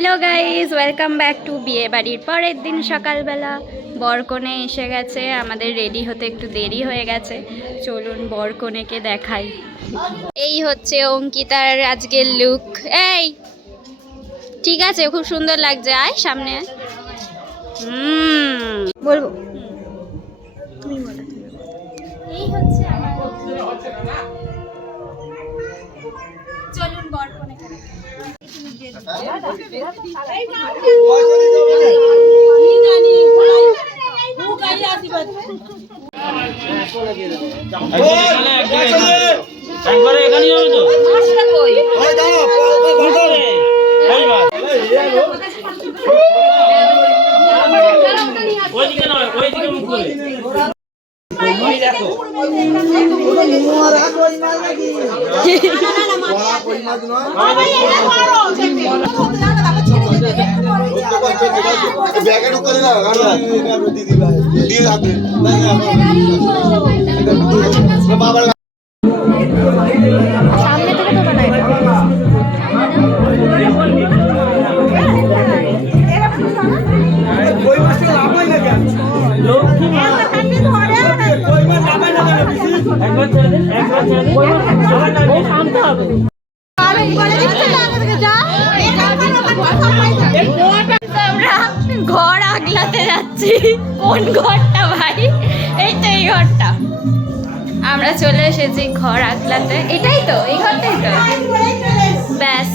Hello guys, welcome back to বিয়ে বাড়ির পরের দিন সকালবেলা। বরকনে এসে গেছে, আমাদের রেডি হতে একটু দেরি হয়ে গেছে। চলুন বরকনেকে দেখাই। এই হচ্ছে অঙ্কিতার আজকের লুক। এই ঠিক আছে, খুব সুন্দর লাগছে। আয় সামনে। বলবো তুমি বলো। এই হচ্ছে আমার, চলুন বরকনেকে দেখাই। ঘর আগলাতে যাচ্ছি। কোন ঘরটা ভাই? এই তো এই ঘরটা। আমরা চলে এসেছি ঘর আগলাতে। এটাই তো, এই ঘরটাই তো। ব্যাস।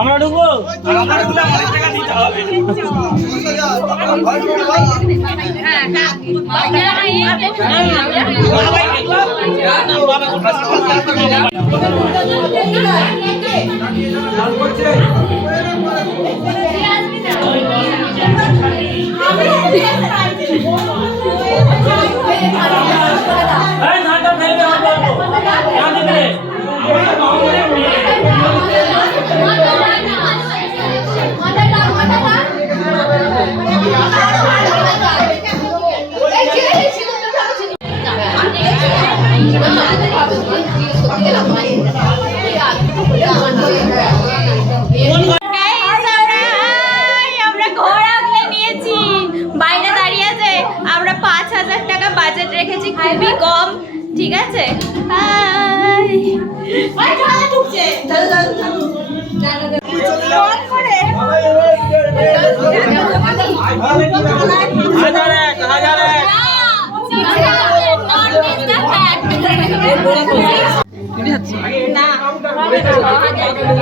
আমরা ঢুকবো, অনেক টাকা দিতে হবে। আমরা ঘর আগলে নিয়েছি, বাইরে দাঁড়িয়ে আছে। আমরা 5,000 টাকা বাজেট রেখেছি, খুবই কম। ঠিক আছে,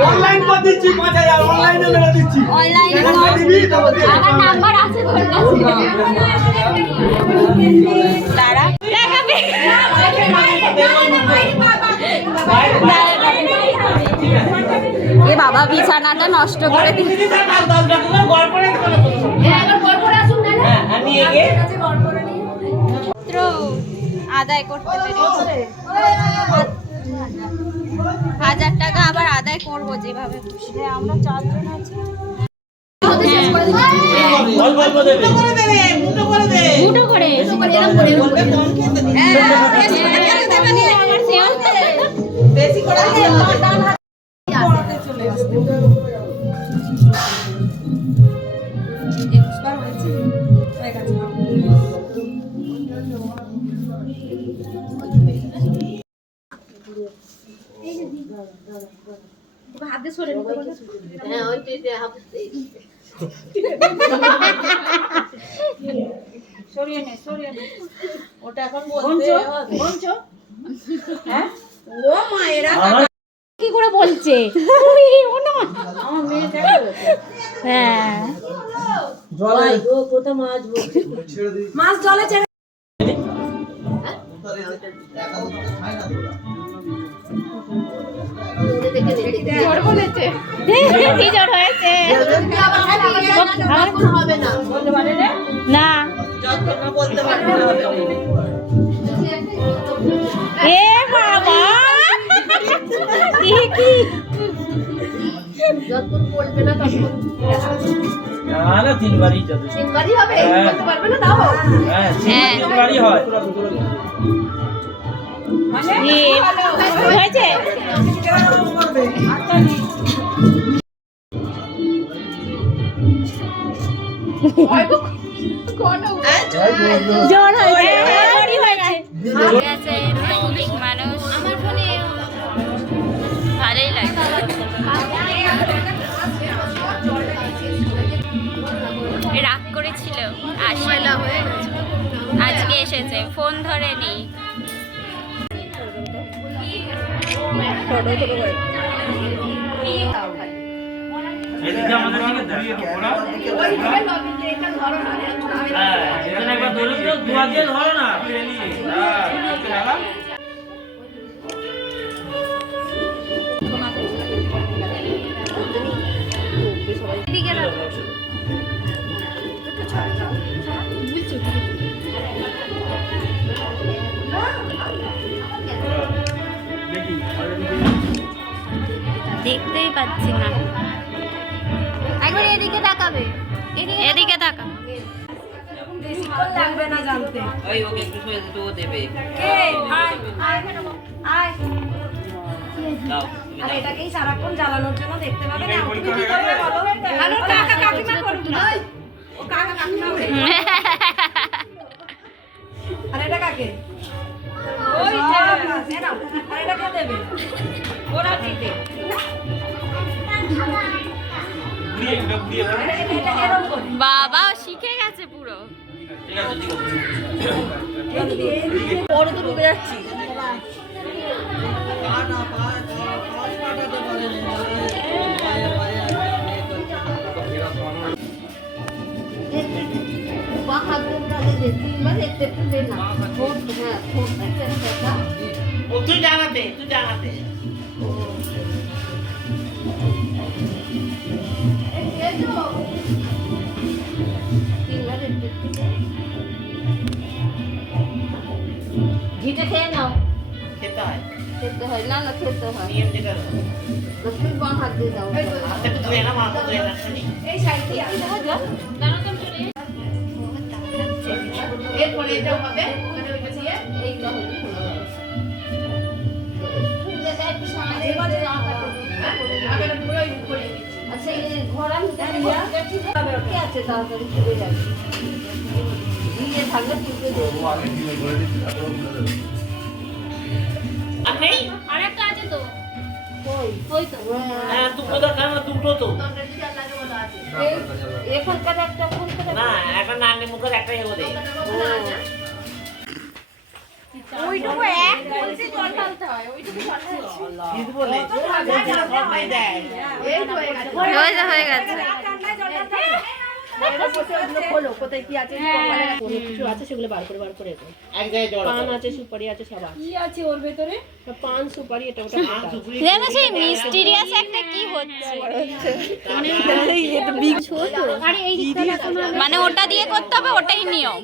অনলাইন করে দিচ্ছি 5,000, অনলাইনে মেরে দিচ্ছি। আমার নাম্বার আছে তোর কাছে, তারা দেখাবে। এ বাবা, বিছানাটা নষ্ট করে দিচ্ছে। আদায় করতে পেরেছি 1,000 টাকা, আবার আদায় করবো যেভাবে খুশি। আমরা 4 জন আছি। মুঠো করে বেশি করে চলে আসতে হাতে সরে নিতে বলে। হ্যাঁ, ওইটা হাতে সরিয়ে নে, সরিয়ে নে। ওটা এখন বলতে হবে। বলছো? হ্যাঁ? ও মা, এরা কি করে বলছে? ও না, আমার মেয়ে দেখো। হ্যাঁ। মাছ জলে ছেড়ে কি জ্বর হয়েছে না এ বাবা কি কি যতক্ষণ পড়বে না তখন না 3 বারই যথেষ্ট। 3 বারই হবে হ্যাঁ। বলতে পারবে না তাও হ্যাঁ 3 বারই হয়। হয়েছে জ্বর হয়েছে জ্বরই হয়ে গেছে মানুষ ভালোই লাগে রাগ করেছিল আসে না আজকে এসেছে ফোন ধরেনি এদিকে আমাদের দিকে দাঁড়িয়ে ঘোরা। হ্যাঁ, এখানে একবার ধরুন তো, দুয়া দিয়ে ধরো না, ফেলি। হ্যাঁ, এদিকে লাগা। দেখি, দেখতেই পাচ্ছি না একবার এদিকে তাকাবে এদিকে তাকা লাগবে না জানতে ওই ওকে একটু শুয়ে দিতে ও দেবে কে আয় আয় আয় দাও আর এটাকেই সারাক্ষণ জ্বালানোর জন্য দেখতে পাবে না তুমি কি করবে বলো আরে কাকা কাকিমা করুক না ও কাকা কাকিমা হবে আর এটা কাকে ওই যে এরা আর এটা কে দেবে ওরা দিতে ঘুরিয়ে এটা ঘুরিয়ে দাও। এটা এরকম করে বাবা শিখে গেছে পুরো ঠিক আছে, ঠিক আছে। পরে তো ঢুকে যাচ্ছি ও তুই জানাতে তুই জানাতে ঘিটা খেয়ে নাও খেতে হয় খেতে হয় না না খেতে হয় নিয়ম যেটা তুমি বাঁ হাত দিয়ে দাও হাতে তো ধুয়ে না মাথা ধুয়ে না শুনি এই সাইডে এরপরে এটা হবে ওখানে ওই পাশে এইটা হবে আচ্ছা এই ঘোড়া কি আছে তাড়াতাড়ি চলে যাবে দিয়ে থাকলে তুলে দেবো আর নেই আরেকটা আছে তো ওই তো হ্যাঁ দুটো দরকার না দুটো তো এখানকার একটা ওখানকার না একটা নানি মুখের একটা এগো দে ওইটুকু এক বলছি জল ঢালতে হয় ওইটুকু জল ঢালছি দিদি বলে সবাই দেয় এই তো হয়ে গেছে হয়ে গেছে খোলো কোথায় কি আছে অনেক কিছু আছে সেগুলো বার করে এগো। এক জায়গায় জড়ো পান আছে সুপারি আছে সব আছে কি আছে ওর ভেতরে পান সুপারি এটা ওটা জানো সেই মিস্টিরিয়াস একটা কি হচ্ছে মানে ওটা দিয়ে করতে হবে ওটাই নিয়ম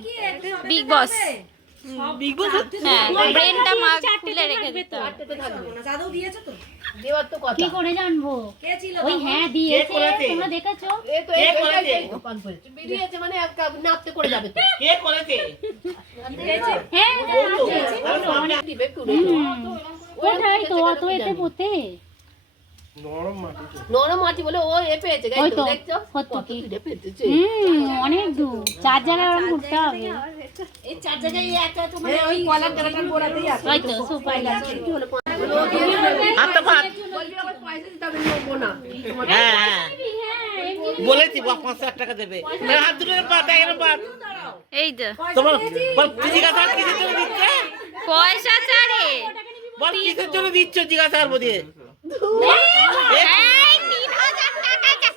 বিগ বস হ্যাঁ ব্রেনটা মাগ খুলে রেখে দিতে হবে জাদু দিয়েছো তো দেওয়ার তো কথা কি করে জানবো কে ছিল ওই হ্যাঁ কে দিয়েছে করেছে? তোমরা দেখেছো এই তো কে করেছে? পান করেছে বেরিয়েছে মানে নাপতে করে যাবে তো কে করেছে হ্যাঁ বলতো দিবে পুরো কোথায় তো অত এতে পোতে নরম মাটি বলে ও এ পেয়েছে ওই তো, দেখছো কত কত কি? কিনে পেতেছে অনেক দূর 4 জায়গায় ওরকম ঘুরতে হবে এই চার জায়গায় একটা তোমার ওই কলার জায়গাটার গোড়াতেই আছে ওই তো সুপারি আছে কি হলো হাত তো ভাত বলবি আবার পয়সা দিতে হবে নেবো না হ্যাঁ হ্যাঁ বলেছি 500 টাকা দেবে হাত দুটো পাত এখানে পাত এই যে তোমার বল জিজ্ঞাসা কিসের জন্য দিচ্ছে পয়সা ছাড়ে বল কিসের জন্য দিচ্ছ জিজ্ঞাসা করবো দিয়ে এই 3000 টাকা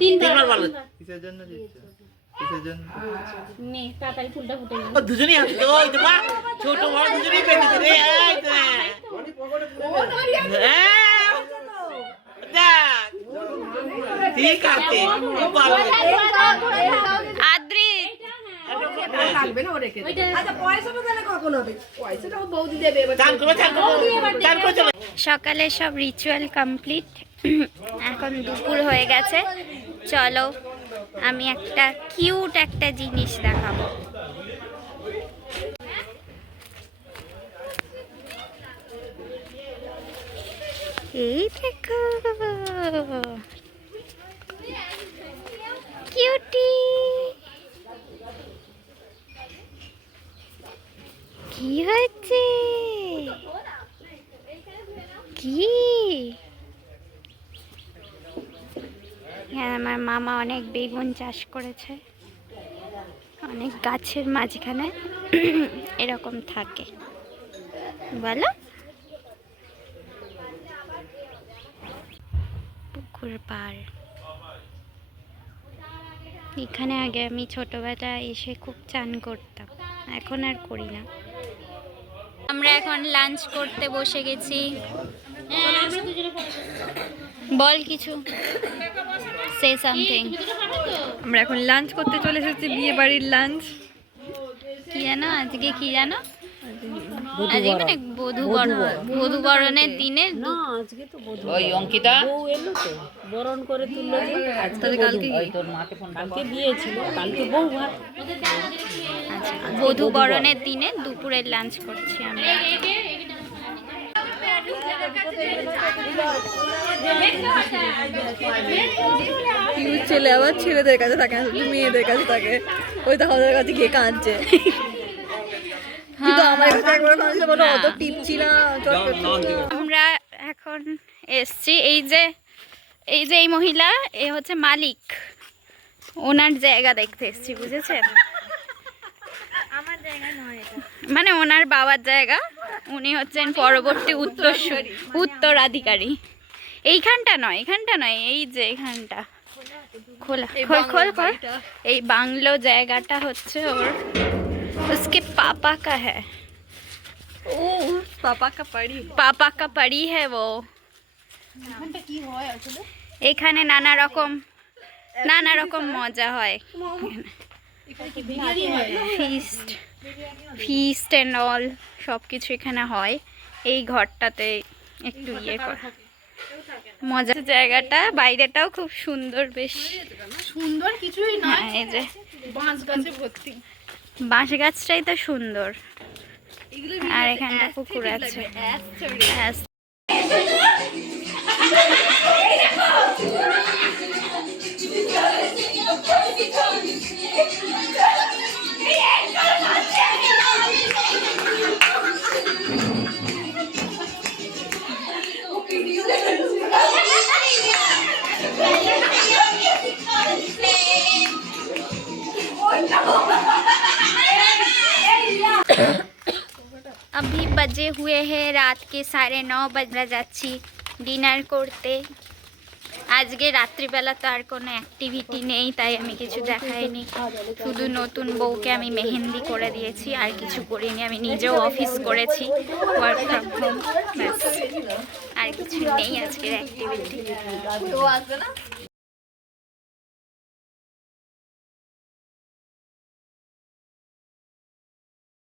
তিনবার বলো। কিসের জন্য দিচ্ছ? কিসের জন্য? নে তাড়াতাড়ি ফুলটা ফুটে ও দুজনেই আছে তো, ওই তো মা, ছোট বড় দুজনেই পেয়েছে রে, এই তো। হ্যাঁ, দেখ, ঠিক আছে, খুব ভালো হয়েছে। আদ্রি চান করবে, চান করবে, চান করে চলো। সকালে সব রিচুয়াল কমপ্লিট, এখন দুপুর হয়ে গেছে। চলো আমি একটা কিউট একটা জিনিস দেখাবো। এই দেখো কিউটি, কি হয়েছে কি? হ্যাঁ, আমার মামা অনেক বেগুন চাষ করেছে, অনেক গাছের মাঝখানে এরকম থাকে, বলো। পুকুর পাড়, এখানে আগে আমি ছোটবেলায় এসে খুব চান করতাম, এখন আর করি না। আমরা এখন লাঞ্চ করতে বসে গেছি। বল কিছু, সে সামথিং। আমরা এখন লাঞ্চ করতে চলে এসেছি, বিয়ে বাড়ির লাঞ্চ। কি জানো আজকে, কি জানো আজকে মানে বধূ বরণের দিনে ওই অঙ্কিতা বউ এলো তো, বরণ করে তুললো যে। তাহলে কালকে ওই তোর মাকে ফোন, কালকে বিয়ে ছিল, কালকে বউ ভাত। আচ্ছা, বধূ বরণের দিনে দুপুরের লাঞ্চ করছি আমরা। ছেলে আবার ছেলেদের কাছে থাকে না, শুধু মেয়েদের কাছে থাকে। ওই তো আমাদের কাছে গিয়ে কাঁদছে, কিন্তু আমার কাছে একবার কাঁদছে, বলো অত টিপছি না। আমরা এখন এসছি, এই যে এই মহিলা, এ হচ্ছে মালিক, ওনার জায়গা দেখতে এসছি, বুঝেছেন? আমার জায়গা নয় এটা, মানে ওনার বাবার জায়গা, উনি হচ্ছেন পরবর্তী উত্তরাধিকারী। এইখানটা নয়, এই যে এখানটা খোলা, খোল। এই বাংলো জায়গাটা হচ্ছে ওর, उसके पापा का है। ও পাপা কা পাড়ি, पापा का पड़ी है वो। এখানে নানা রকম মজা হয়, ফিস্ট এন্ড অল সব কিছু এখানে হয়। এই ঘরটাতে একটু ইয়ে করা মজা, জায়গাটা বাইরেটাও খুব সুন্দর, বেশ সুন্দর কিছুই না, হ্যাঁ, এই যে বাঁশ গাছে ভর্তি। বাঁশ গাছটাই তো সুন্দর, আর এখানটা পুকুর আছে। হ্যাঁ, अभी बजे हुए हैं रात के 9:30 बजे, যাচ্ছি ডিনার করতে। আজকে রাত্রিবেলা তো আর কোনো অ্যাক্টিভিটি নেই, তাই আমি কিছু দেখাইনি, শুধু নতুন বউকে আমি মেহেন্দি করে দিয়েছি, আর কিছু করিনি। আমি নিজেও অফিস করেছি, ওয়ার্ক ফ্রম হোম, ব্যাস, আর কিছু নেই আজকের অ্যাক্টিভিটি।